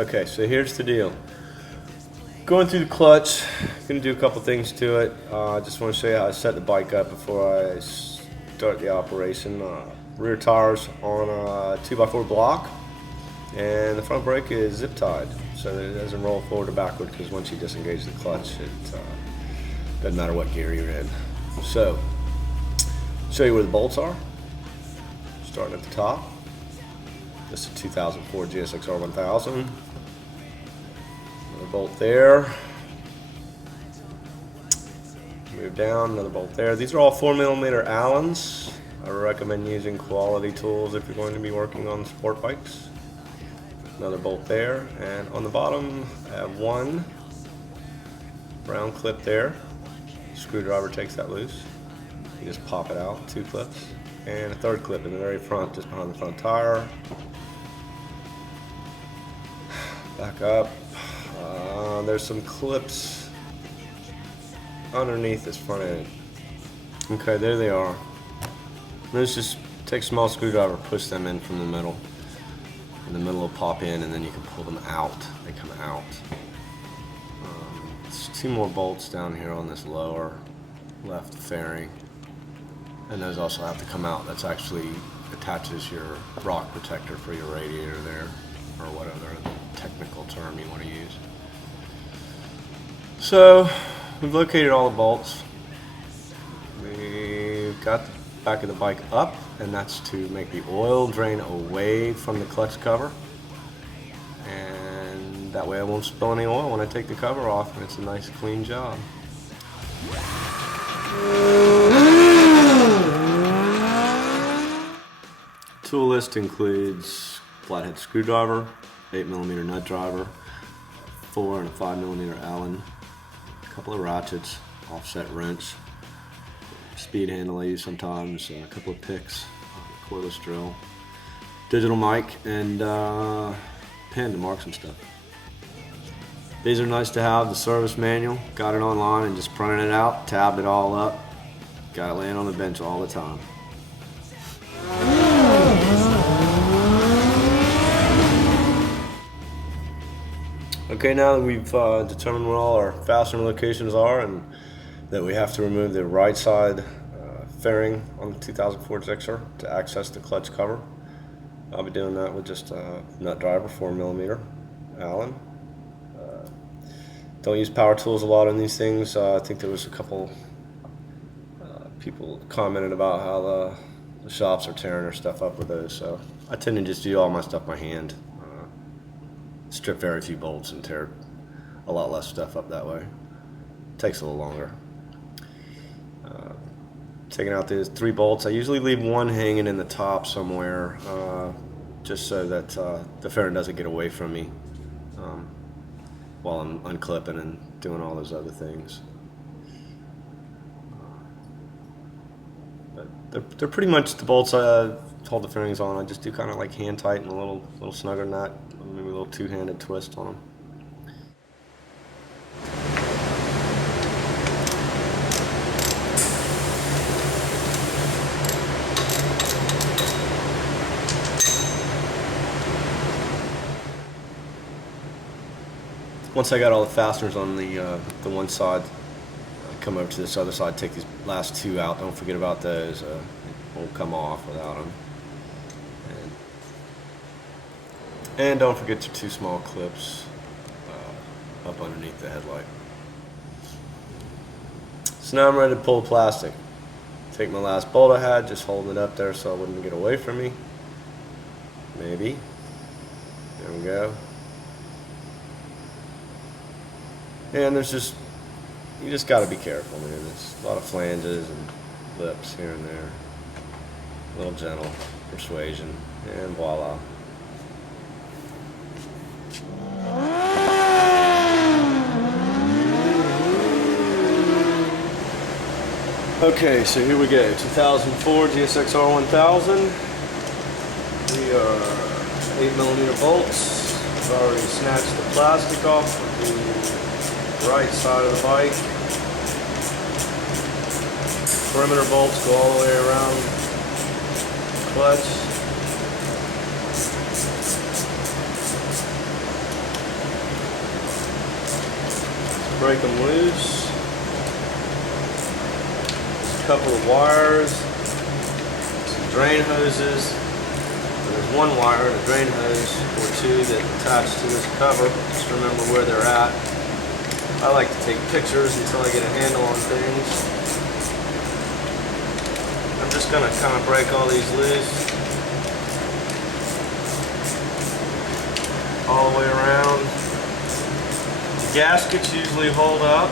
Okay, so here's the deal. Going through the clutch, gonna do a couple things to it. I just want to show you how I set the bike up before I start the operation. Rear tires on a 2x4 block, and the front brake is zip tied so that it doesn't roll forward or backward, because once you disengage the clutch, it doesn't matter what gear you're in. So, show you where the bolts are. Starting at the top. This is a 2004 Gsxr 1000. Another bolt there. Move down, another bolt there. These are all 4mm Allens. I recommend using quality tools if you're going to be working on sport bikes. Another bolt there, and on the bottom I have one brown clip there. Screwdriver takes that loose. You just pop it out, 2 clips, and a third clip in the very front, just behind the front tire. Back up. There's some clips underneath this front end. Okay, there they are. Let's just take a small screwdriver, push them in from the middle. And the middle will pop in, and then you can pull them out. They come out. There's 2 more bolts down here on this lower left fairing. And those also have to come out. That's actually attaches your rock protector for your radiator there, or whatever technical term you want to use. So, we've located all the bolts. We've got the back of the bike up, and that's to make the oil drain away from the clutch cover. And that way I won't spill any oil when I take the cover off, and it's a nice clean job. Tool list includes flathead screwdriver, 8mm nut driver, 4 and a 5mm Allen, a couple of ratchets, offset wrench, speed handle I use sometimes, a couple of picks, cordless drill, digital mic, and pen to mark some stuff. These are nice to have. The service manual, got it online and just printed it out, tabbed it all up, got it laying on the bench all the time. Okay, now that we've determined where all our fastener locations are and that we have to remove the right side fairing on the 2004 Gsxr to access the clutch cover, I'll be doing that with just a nut driver, 4mm Allen. Don't use power tools a lot on these things. I think there was a couple people commented about how the shops are tearing their stuff up with those, so I tend to just do all my stuff by hand. Strip very few bolts and tear a lot less stuff up that way. Takes a little longer. Taking out these 3 bolts, I usually leave one hanging in the top somewhere, just so that the fairing doesn't get away from me while I'm unclipping and doing all those other things. But they're pretty much the bolts I hold the fairings on. I just do kind of like hand tight and a little snugger nut, maybe a little 2-handed twist on them. Once I got all the fasteners on the one side, I come over to this other side, take these last 2 out. Don't forget about those. It won't come off without them. And don't forget your 2 small clips up underneath the headlight. So now I'm ready to pull the plastic. Take my last bolt I had, just holding it up there so it wouldn't get away from me. Maybe. There we go. And you just got to be careful, man. There's a lot of flanges and lips here and there. A little gentle persuasion, and voila. Okay, so here we go. 2004 Gsxr 1000. We are 8mm bolts. I've already snatched the plastic off of the right side of the bike. Perimeter bolts go all the way around the clutch. break them loose. A couple of wires, some drain hoses. There's one wire and a drain hose or two that attach to this cover. Just remember where they're at. I like to take pictures until I get a handle on things. I'm just going to kind of break all these loose. All the way around. The gaskets usually hold up.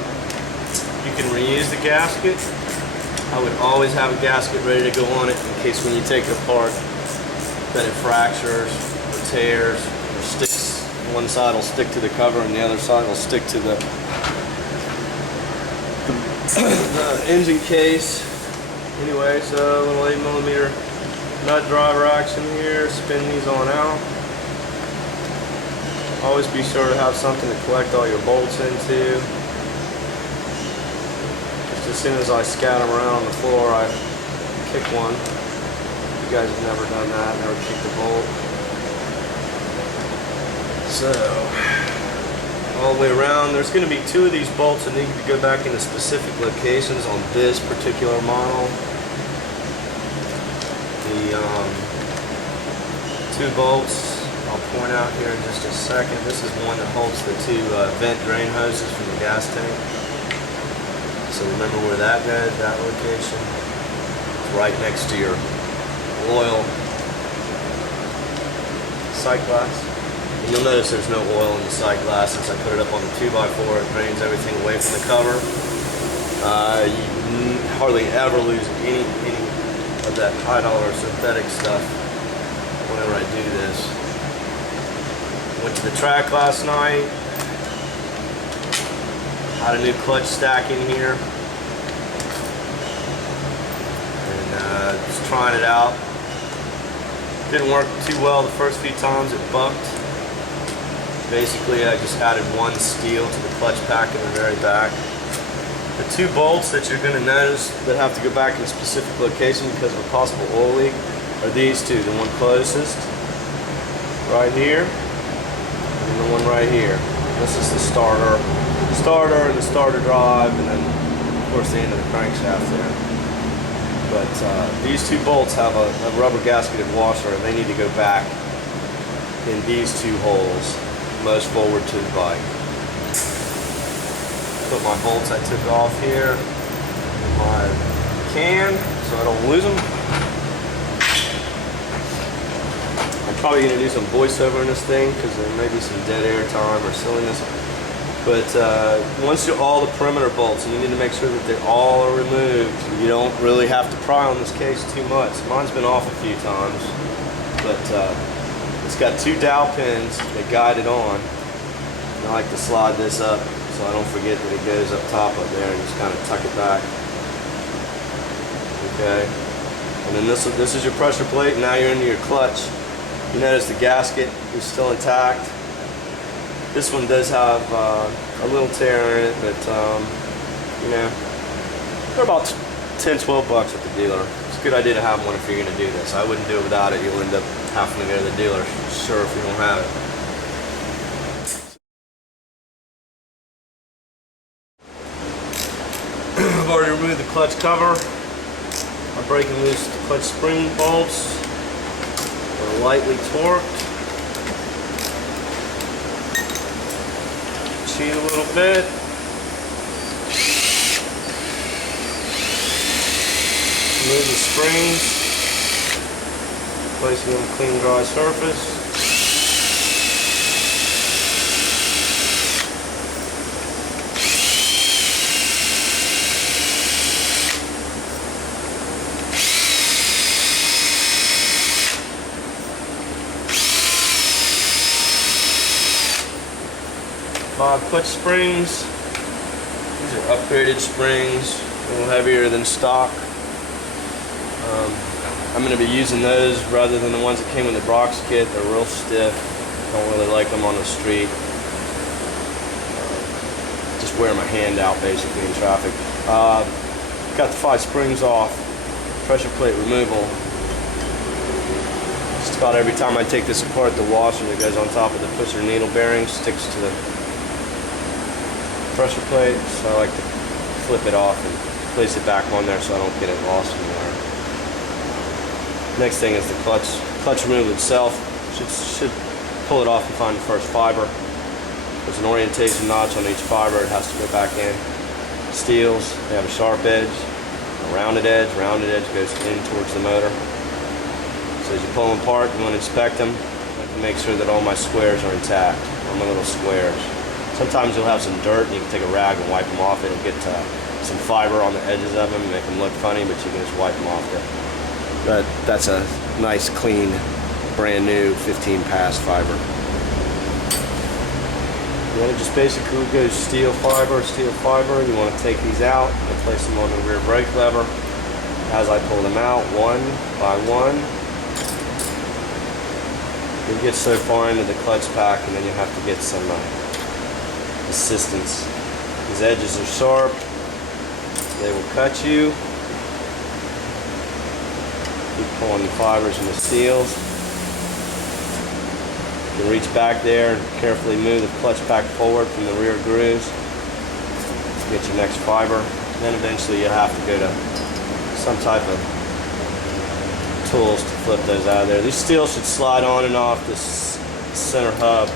You can reuse the gasket. I would always have a gasket ready to go on it in case when you take it apart that it fractures or tears or sticks. One side will stick to the cover and the other side will stick to the engine case. Anyway, so a little 8mm nut driver action here. Spin these on out. Always be sure to have something to collect all your bolts into. Just as soon as I scat them around on the floor, I kick one. You guys have never done that, never kicked a bolt. So, all the way around, there's going to be two of these bolts that need to go back into specific locations on this particular model. The two bolts I'll point out here in just a second. This is one that holds the two vent drain hoses from the gas tank. So remember where that goes, that location. It's right next to your oil sight glass. And you'll notice there's no oil in the sight glass since I put it up on the 2x4. It drains everything away from the cover. You hardly ever lose any of that high-dollar synthetic stuff whenever I do this. Went to the track last night. Had a new clutch stack in here. And just trying it out. Didn't work too well the first few times. It bucked. Basically, I just added one steel to the clutch pack in the very back. The two bolts that you're going to notice that have to go back in a specific location because of a possible oil leak are these two. The one closest, right here, and the one right here. This is the starter and the starter drive, and then of course the end of the crankshaft there. But these two bolts have a rubber gasketed washer, and they need to go back in these two holes, most forward to the bike. Put my bolts I took off here in my can so I don't lose them. I'm probably going to do some voiceover in this thing because there may be some dead air time or silliness. But once all the perimeter bolts, and you need to make sure that they all are removed. You don't really have to pry on this case too much. Mine's been off a few times, but it's got two dowel pins that guide it on. And I like to slide this up so I don't forget that it goes up top up there and just kind of tuck it back. Okay. And then this is your pressure plate. Now you're into your clutch. You notice the gasket is still intact. This one does have a little tear in it, but you know, they're about 10, 12 bucks at the dealer. It's a good idea to have one if you're going to do this. I wouldn't do it without it. You'll end up having to go to the dealer, sure, if you don't have it. I've already removed the clutch cover. I'm breaking loose the clutch spring bolts. They're lightly torqued. Cheat a little bit. Remove the springs. Placing them on a clean, dry surface. Bob clutch springs. These are upgraded springs, a little heavier than stock. I'm going to be using those rather than the ones that came in the Brox kit. They're real stiff. Don't really like them on the street. Just wear my hand out basically in traffic. Got the 5 springs off. Pressure plate removal. Just about every time I take this apart, the washer that goes on top of the pusher needle bearing sticks to the pressure plate, so I like to flip it off and place it back on there so I don't get it lost anywhere. Next thing is the clutch removal itself. Should pull it off and find the first fiber. There's an orientation notch on each fiber. It has to go back in. Steels, they have a sharp edge, a rounded edge. Rounded edge goes in towards the motor. So as you pull them apart, you want to inspect them. I like to make sure that all my squares are intact, all my little squares. Sometimes you'll have some dirt and you can take a rag and wipe them off. It'll get some fiber on the edges of them and make them look funny, but you can just wipe them off there. That's a nice, clean, brand new 15 pass fiber. Then it just basically goes steel fiber. You want to take these out and place them on the rear brake lever. As I pull them out, one by one, you get so far into the clutch pack and then you have to get some assistance. These edges are sharp. They will cut you. Keep pulling the fibers and the steels. You can reach back there and carefully move the clutch pack forward from the rear grooves. Get your next fiber. And then eventually you'll have to go to some type of tools to flip those out of there. These steels should slide on and off this center hub,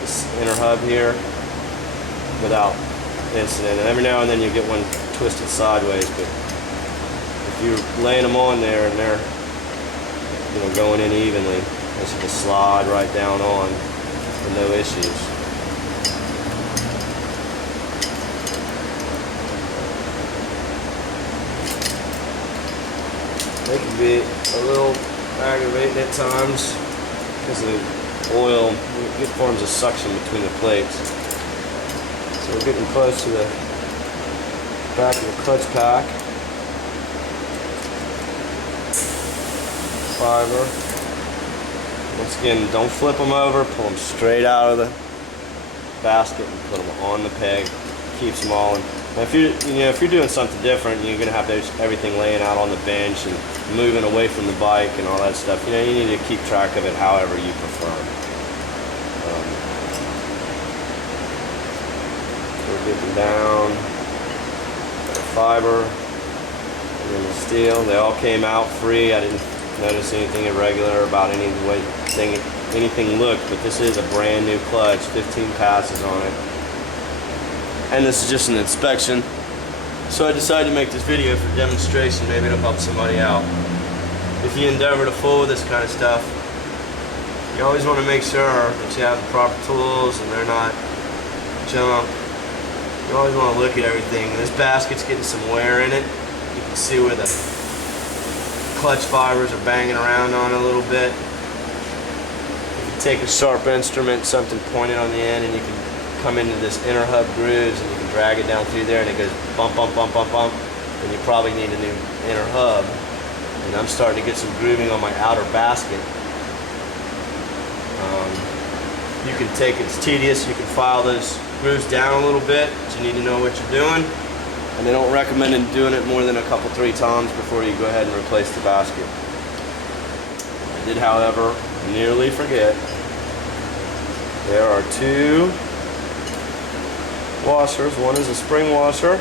this inner hub here, without incident. And every now and then you get one twisted sideways, but if you're laying them on there and they're going in evenly, they should just slide right down on with no issues. They can be a little aggravating at times because the oil forms a suction between the plates. So we're getting close to the back of the clutch pack. Fiber. Once again, don't flip them over, pull them straight out of the basket and put them on the peg. Keeps them all in. Now if you're doing something different, you're gonna have everything laying out on the bench and moving away from the bike and all that stuff. You need to keep track of it however you prefer. We're getting down the fiber and then the steel. They all came out free. I didn't notice anything irregular about anything looked, but this is a brand new clutch, 15 passes on it. And this is just an inspection. So I decided to make this video for demonstration. Maybe it'll help somebody out. If you endeavor to fool with this kind of stuff, you always want to make sure that you have the proper tools and they're not junk. You always want to look at everything. This basket's getting some wear in it. You can see where the clutch fibers are banging around on it a little bit. If you take a sharp instrument, something pointed on the end, and you can come into this inner hub grooves and you can drag it down through there and it goes bump, bump, bump, bump, bump, then you probably need a new inner hub. And I'm starting to get some grooving on my outer basket. You can take it's tedious, you can file those grooves down a little bit, but you need to know what you're doing. And they don't recommend doing it more than a couple, 3 times before you go ahead and replace the basket. I did, however, nearly forget. There are 2 washers. One is a spring washer.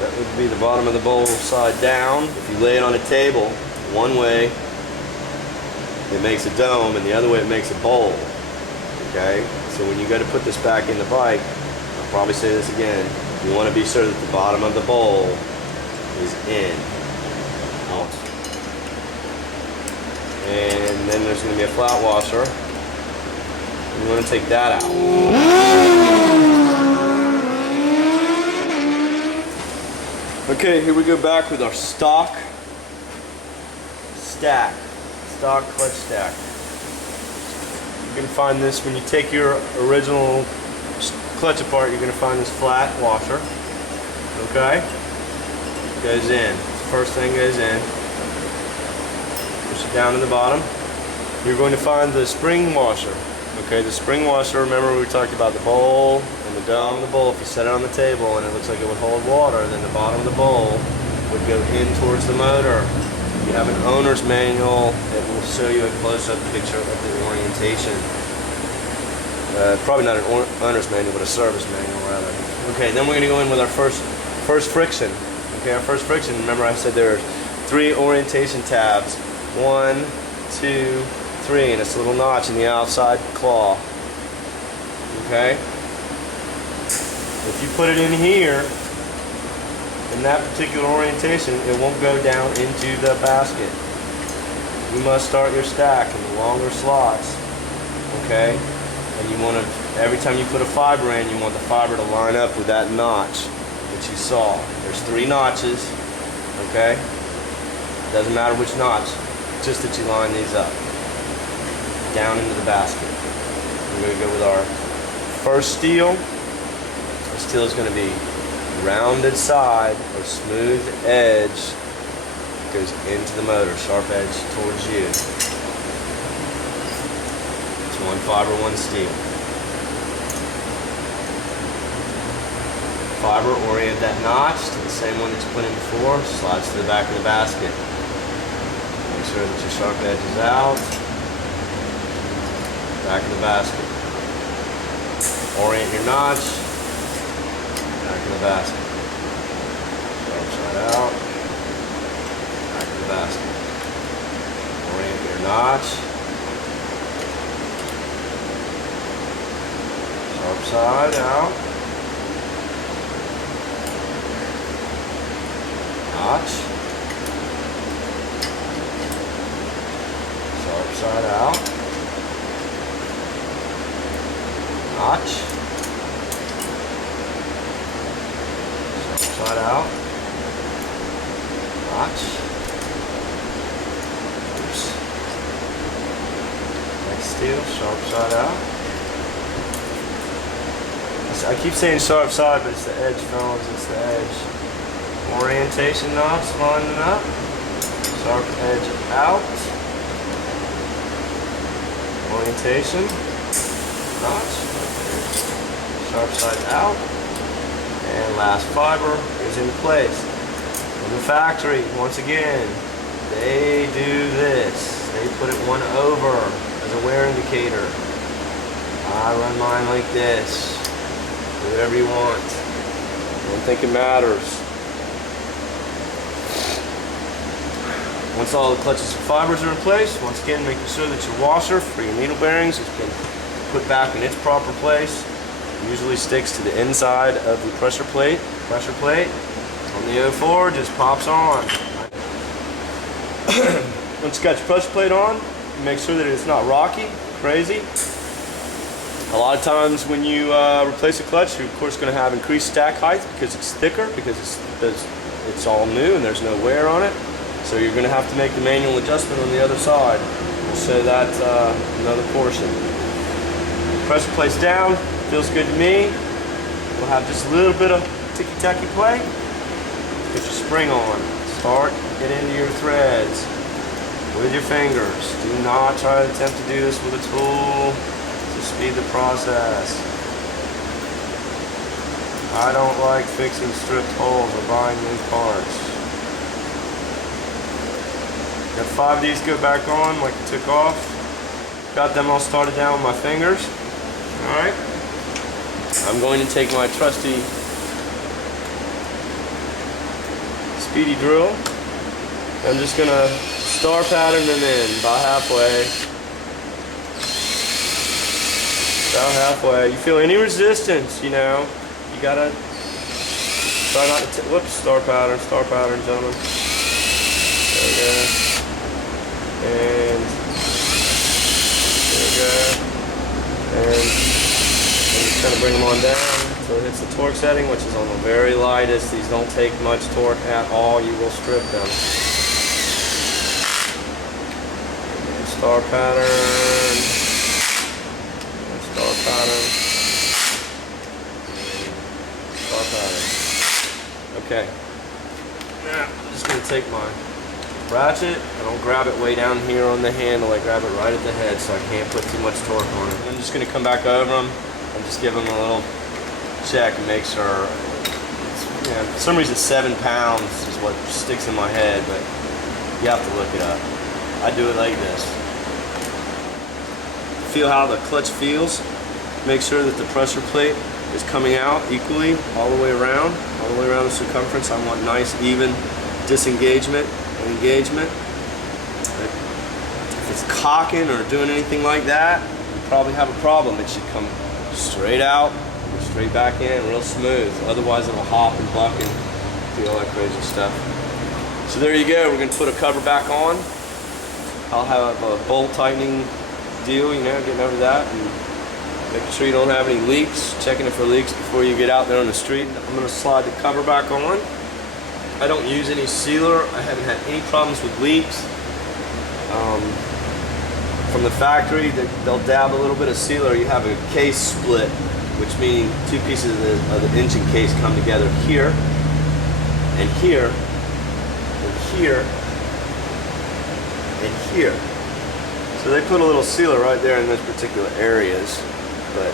That would be the bottom of the bowl side down. If you lay it on a table, one way it makes a dome and the other way it makes a bowl. Okay? So when you go to put this back in the bike, I'll probably say this again, you want to be sure that the bottom of the bowl is in. Out. And then there's going to be a flat washer. You want to take that out. Okay, here we go back with our stock clutch stack. You can find this when you take your original clutch apart. You're going to find this flat washer. Okay, goes in. First thing goes in. Push it down to the bottom. You're going to find the spring washer. Okay, the spring washer, remember we talked about the bowl and the dome of the bowl. If you set it on the table and it looks like it would hold water, then the bottom of the bowl would go in towards the motor. If you have an owner's manual, it will show you a close-up picture of the orientation. Probably not an owner's manual, but a service manual rather. Okay, then we're going to go in with our first friction. Okay, our first friction, remember I said there are 3 orientation tabs. 1, 2, 3, and it's a little notch in the outside claw. Okay? If you put it in here, in that particular orientation, it won't go down into the basket. You must start your stack in the longer slots. Okay? And you want to, every time you put a fiber in, you want the fiber to line up with that notch that you saw. There's 3 notches. Okay? Doesn't matter which notch, just that you line these up down into the basket. We're going to go with our first steel. The steel is going to be rounded side or smooth edge, goes into the motor, sharp edge towards you. It's 1 fiber, 1 steel. Fiber, orient that notch to the same one that you put in before, slides to the back of the basket. Make sure that your sharp edge is out, back of the basket. Orient your notch, back of the basket. Sharp side out, back of the basket. Orient your notch, sharp side out, notch, sharp side out, notch, sharp side out, notch. Oops. Next steel, sharp side out. I keep saying sharp side, but it's the edge, fellas, it's the edge. Orientation notch, lining up, sharp edge out, orientation, notch, sharp side out, and last fiber is in place. In the factory, once again, they do this. They put it 1 over as a wear indicator. I run mine like this. Do whatever you want. I don't think it matters. Once all the clutches and fibers are in place, once again making sure that your washer for your needle bearings has been put back in its proper place. It usually sticks to the inside of the pressure plate. Pressure plate on the 04 just pops on. Once you got your pressure plate on, make sure that it's not rocky, crazy. A lot of times when you replace a clutch, you're of course going to have increased stack height because it's thicker, because it's all new and there's no wear on it. So you're going to have to make the manual adjustment on the other side. We'll show that another portion. Pressure plate's down, feels good to me. We'll have just a little bit of ticky-tacky play. Put your spring on. Start, get into your threads with your fingers. Do not try to attempt to do this with a tool to speed the process. I don't like fixing stripped holes or buying new parts. Got 5 of these go back on like it took off. Got them all started down with my fingers. Alright. I'm going to take my trusty speedy drill. I'm just going to star pattern them in about halfway. About halfway. You feel any resistance, you know, you gotta try not to, whoops, star pattern, gentlemen. There we go. And there we go. And just kind of bring them on down until it hits the torque setting, which is on the very lightest. These don't take much torque at all. You will strip them. Star pattern. Star pattern. Star pattern. Okay. Now, I'm just going to take my ratchet. I don't grab it way down here on the handle. I grab it right at the head so I can't put too much torque on it. I'm just going to come back over them and just give them a little check and make sure. You know, for some reason 7 pounds is what sticks in my head, but you have to look it up. I do it like this. Feel how the clutch feels. make sure that the pressure plate is coming out equally all the way around the circumference. I want nice, even disengagement and engagement. If it's cocking or doing anything like that, you probably have a problem. It should come straight out, and straight back in, real smooth. Otherwise it'll hop and buck and do all that crazy stuff. So there you go, we're going to put a cover back on. I'll have a bolt tightening deal, you know, getting over that and making sure you don't have any leaks, checking it for leaks before you get out there on the street. I'm going to slide the cover back on. I don't use any sealer. I haven't had any problems with leaks. From the factory, they'll dab a little bit of sealer. You have a case split, which means two pieces of the engine case come together here, and here, and here, and here. So they put a little sealer right there in those particular areas, but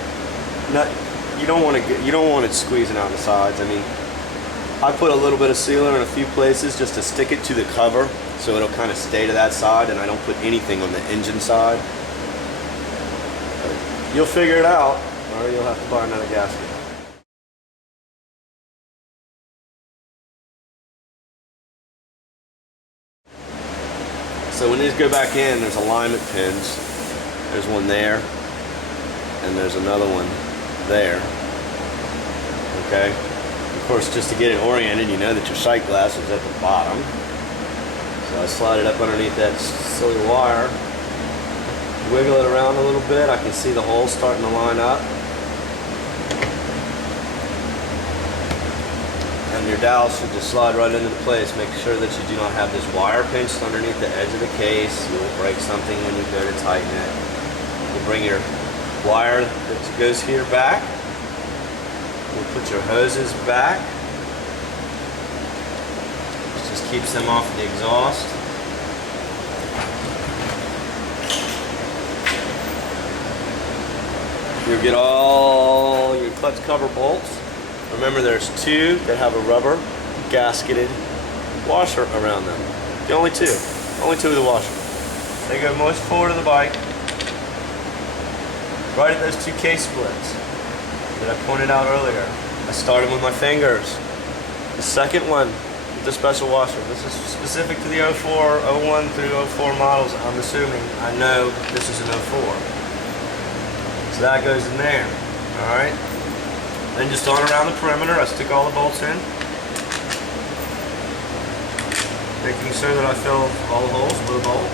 you don't want it squeezing out the sides. I mean, I put a little bit of sealer in a few places just to stick it to the cover, so it'll kind of stay to that side, and I don't put anything on the engine side. But you'll figure it out, or you'll have to buy another gasket. So when these go back in, there's alignment pins. There's one there, and there's another one there. Okay? Of course, just to get it oriented, you know that your sight glass is at the bottom. So I slide it up underneath that silly wire, wiggle it around a little bit. I can see the holes starting to line up. And your dowel should just slide right into place. Make sure that you do not have this wire pinched underneath the edge of the case. You'll break something when you go to tighten it. You bring your wire that goes here back. You put your hoses back. This just keeps them off the exhaust. You'll get all your clutch cover bolts. Remember, there's two that have a rubber gasketed washer around them. The only two of the washer. They go most forward of the bike, right at those two case splits that I pointed out earlier. I started with my fingers. The second one with the special washer. This is specific to the 04, 01 through 04 models. I'm assuming. I know this is an 04. So that goes in there. All right. Then just on around the perimeter, I stick all the bolts in, making sure that I fill all the holes with a bolt.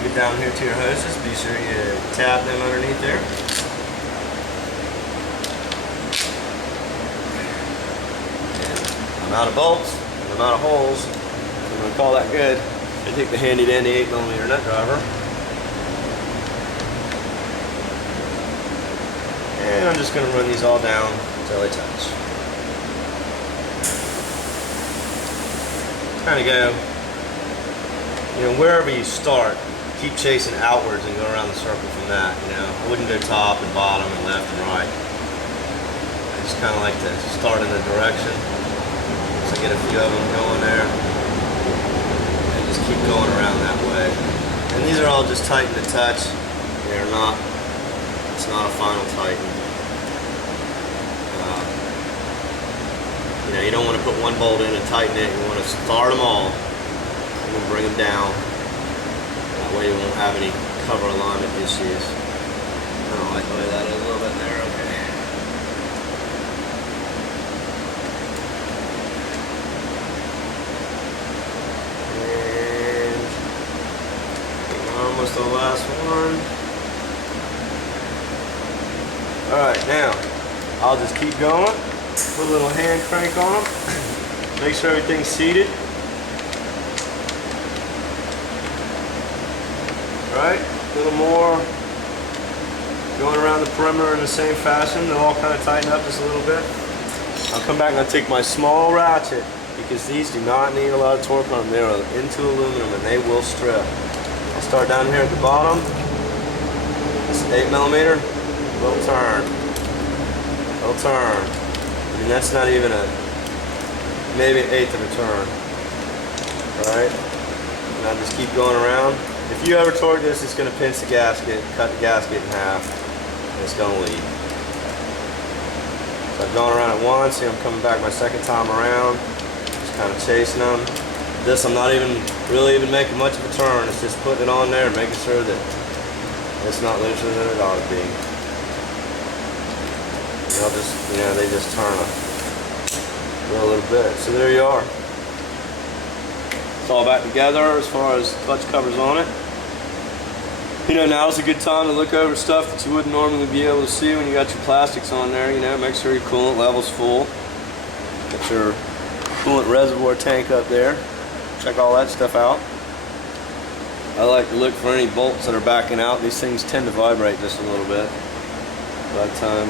Get down here to your hoses, be sure you tap them underneath there. And I'm out of bolts, and I'm out of holes. I'm going to call that good. I take the handy dandy 8mm nut driver. And I'm just going to run these all down until they touch. Kind of go, you know, wherever you start, keep chasing outwards and go around the circle from that, you know. I wouldn't go top and bottom and left and right. I just kind of like to start in a direction. So get a few of them going there. And just keep going around that way. And these are all just tighten to touch. They're not, it's not a final tighten. You know, you don't want to put one bolt in and tighten it. You want to start them all and then bring them down. That way you won't have any cover alignment issues. I don't like the way that is a little bit there. Okay. And almost the last one. Alright, now I'll just keep going. Put a little hand crank on them. Make sure everything's seated. Alright, a little more. Going around the perimeter in the same fashion. They'll all kind of tighten up just a little bit. I'll come back and I'll take my small ratchet, because these do not need a lot of torque on them. They're into aluminum and they will strip. I'll start down here at the bottom. This is 8mm. Little turn. Little turn. I mean, that's not even maybe an eighth of a turn. Alright? And I just keep going around. If you ever torque this, it's going to pinch the gasket, cut the gasket in half, and it's going to leak. So I've gone around it once, and I'm coming back my second time around, just kind of chasing them. This I'm not really even making much of a turn, it's just putting it on there, making sure that it's not looser than it ought to be. And I'll just, they just turn a little bit. So there you are. It's all back together as far as clutch covers on it. Now's a good time to look over stuff that you wouldn't normally be able to see when you got your plastics on there. Make sure your coolant level's full. Get your coolant reservoir tank up there. Check all that stuff out. I like to look for any bolts that are backing out. These things tend to vibrate just a little bit by the time.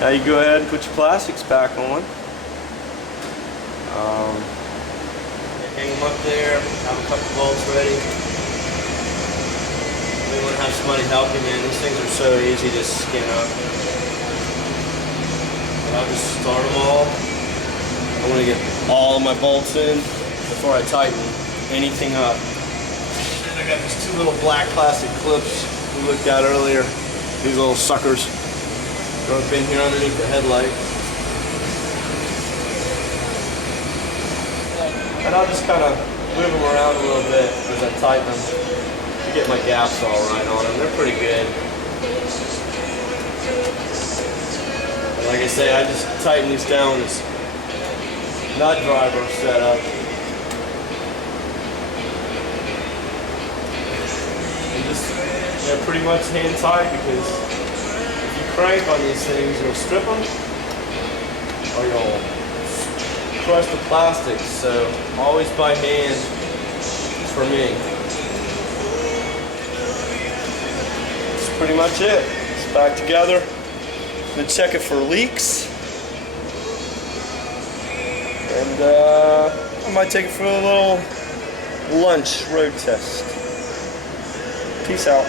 Now you go ahead and put your plastics back on. Hang them up there, have a couple bolts ready. You want to have somebody help you, man. These things are so easy to skin up. But I'll just start them all. I want to get all of my bolts in before I tighten anything up. And I got these two little black plastic clips we looked at earlier. These little suckers. Throw a pin here underneath the headlight. And I'll just kind of move them around a little bit as I tighten them to get my gaps all right on them. They're pretty good. And like I say, I just tighten these down with this nut driver setup. And just, they're pretty much hand tight because if you crank on these things, you'll strip them or you'll crush the plastics, so always by hand for me. That's pretty much it. It's back together. I'm gonna check it for leaks, and I might take it for a little lunch road test. Peace out.